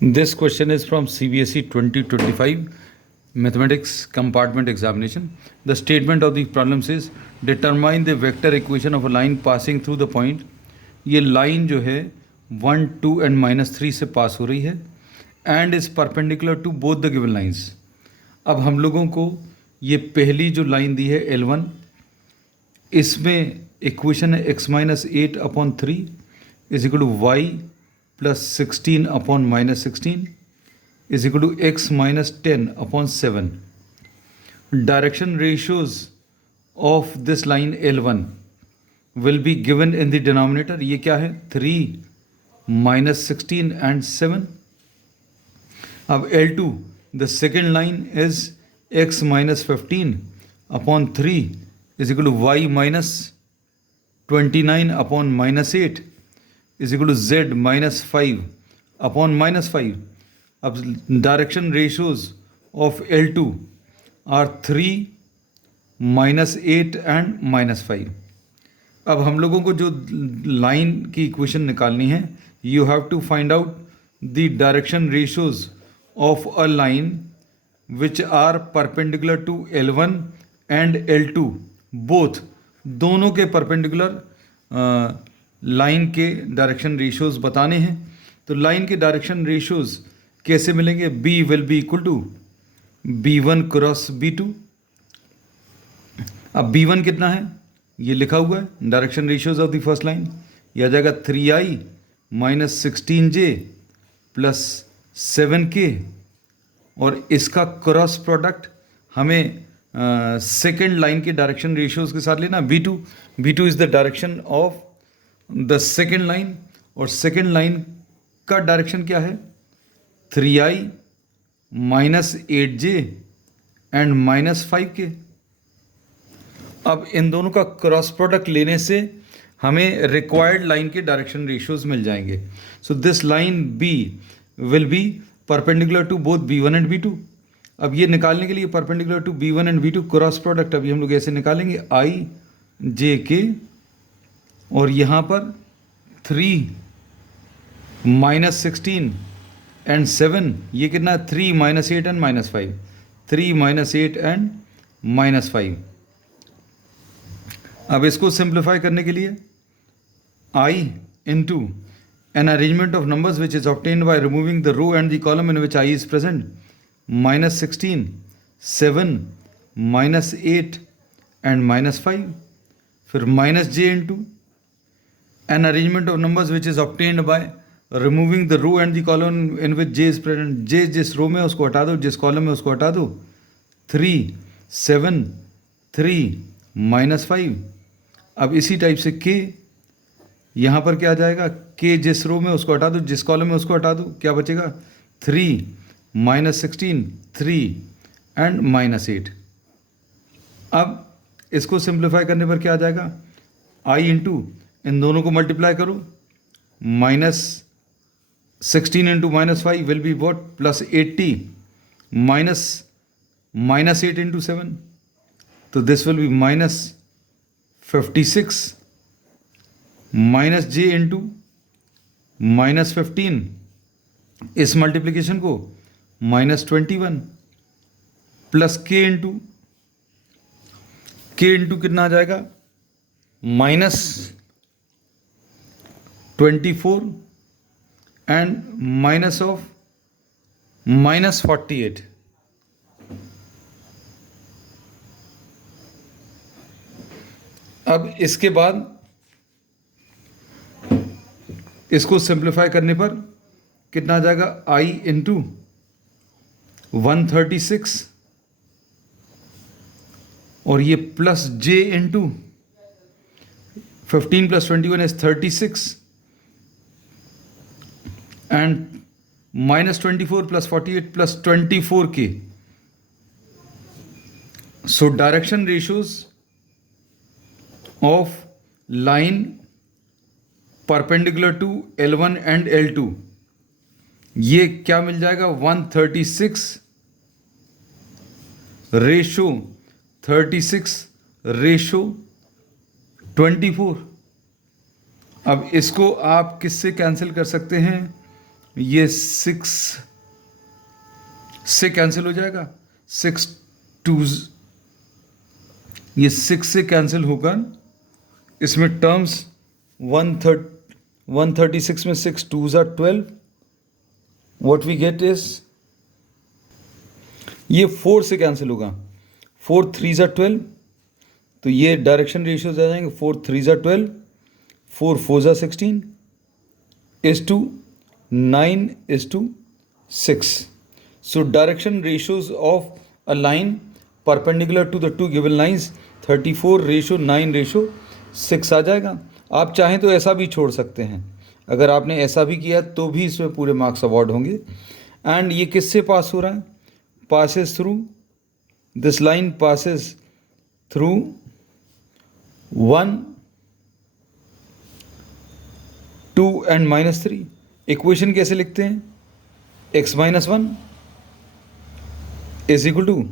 This question is from CBSE 2025 Mathematics Compartment Examination. The statement of the problem says determine the vector equation of a line passing through the point. ये line जो है 1, 2 and -3 से पास हो रही है and is perpendicular to both the given lines. अब हम लोगों को ये पहली जो लाइन दी है L1, इसमें इक्वेशन है x-8/3 is equal to y plus 16/-16 is equal to x minus 10/7. Direction ratios of this line L1 will be given in the denominator. ये क्या है 3, -16 and 7. अब L2, the second line is x minus 15/3 is equal to y minus 29/-8 is equal to z minus 5/-5. अब direction ratios of L2 are 3, -8 and -5. अब हम लोगों को जो लाइन की इक्वेशन निकालनी है, you have to find out the direction ratios of a line which are perpendicular to L1 and L2 both. दोनों के परपेंडिकुलर लाइन के डायरेक्शन रेशियोज बताने हैं. तो लाइन के डायरेक्शन रेशियोज कैसे मिलेंगे? B will be equal to B1 cross B2. अब B1 कितना है ये लिखा हुआ है, direction ratios of the first line. यह आ जाएगा 3i minus 16j plus 7k और इसका क्रॉस प्रोडक्ट हमें सेकेंड लाइन के डायरेक्शन रेशियोज के साथ लेना. B2 is the direction of the second line और सेकेंड लाइन का डायरेक्शन क्या है 3i minus 8j and minus 5k. अब इन दोनों का क्रॉस प्रोडक्ट लेने से हमें रिक्वायर्ड लाइन के डायरेक्शन रेशियोज मिल जाएंगे. So this line B will be perpendicular to both B1 and B2. अब ये निकालने के लिए perpendicular to B1 and B2 cross product अभी हम लोग ऐसे निकालेंगे i j k और यहाँ पर 3 -16 एंड 7 ये कितना है 3 -8 एंड -5. 3 -8 एंड -5. अब इसको सिंप्लीफाई करने के लिए i into an arrangement of numbers which is obtained by removing the row and the column in which I is present. -16, 7, -8 and -5. फिर -j into an arrangement of numbers which is obtained by removing the row and the column in which j is present. j जिस रो में उसको हटा दो, जिस column में उसको हटा दो. 3, 7, 3, -5. अब इसी टाइप से k यहाँ पर क्या आ जाएगा k जिस रो में उसको हटा दो, जिस कॉलम में उसको हटा दो, क्या बचेगा 3, -16, 3 एंड -8. अब इसको सिंप्लीफाई करने पर क्या आ जाएगा i इंटू इन दोनों को मल्टीप्लाई करो -16 into -5 will be what +80 -8 into 7. तो this will be -56 -j into -15. इस मल्टीप्लिकेशन को -21 प्लस k इंटू कितना आ जाएगा -24 एंड -48. अब इसके बाद इसको सिंप्लीफाई करने पर कितना आ जाएगा i इंटू 136 और ये plus j into 15 + 21 is 36 and -24 + 48 + 24k. So direction ratios of line perpendicular to L1 and L2 ये क्या मिल जाएगा 136 रेशो 36 रेशो 24. अब इसको आप किससे कैंसिल कर सकते हैं? ये 6 से कैंसिल हो जाएगा, 6 2s, ये 6 से कैंसिल होकर इसमें टर्म्स 136 में 6 2s are 12. What we get is, ये 4 से कैंसिल होगा, 4 3s are 12, तो ये डायरेक्शन रेशियोज आ जाएंगे, 4 3s are 12, 4 4s are 16 is to 9 is to 6. So direction ratios of a line perpendicular to the two given lines 34:9:6 आ जाएगा. आप चाहें तो ऐसा भी छोड़ सकते हैं, अगर आपने ऐसा भी किया तो भी इसमें पूरे मार्क्स अवॉर्ड होंगे. एंड ये किससे पास हो रहा है, passes through, this line passes through 1 2 and -3. Equation कैसे लिखते हैं, x - 1 is equal to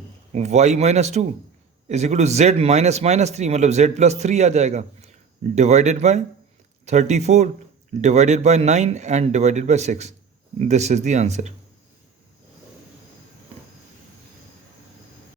y - 2 is equal to z -3, मतलब z+3 आ जाएगा, divided by 34 divided by 9 and divided by 6. This is the answer.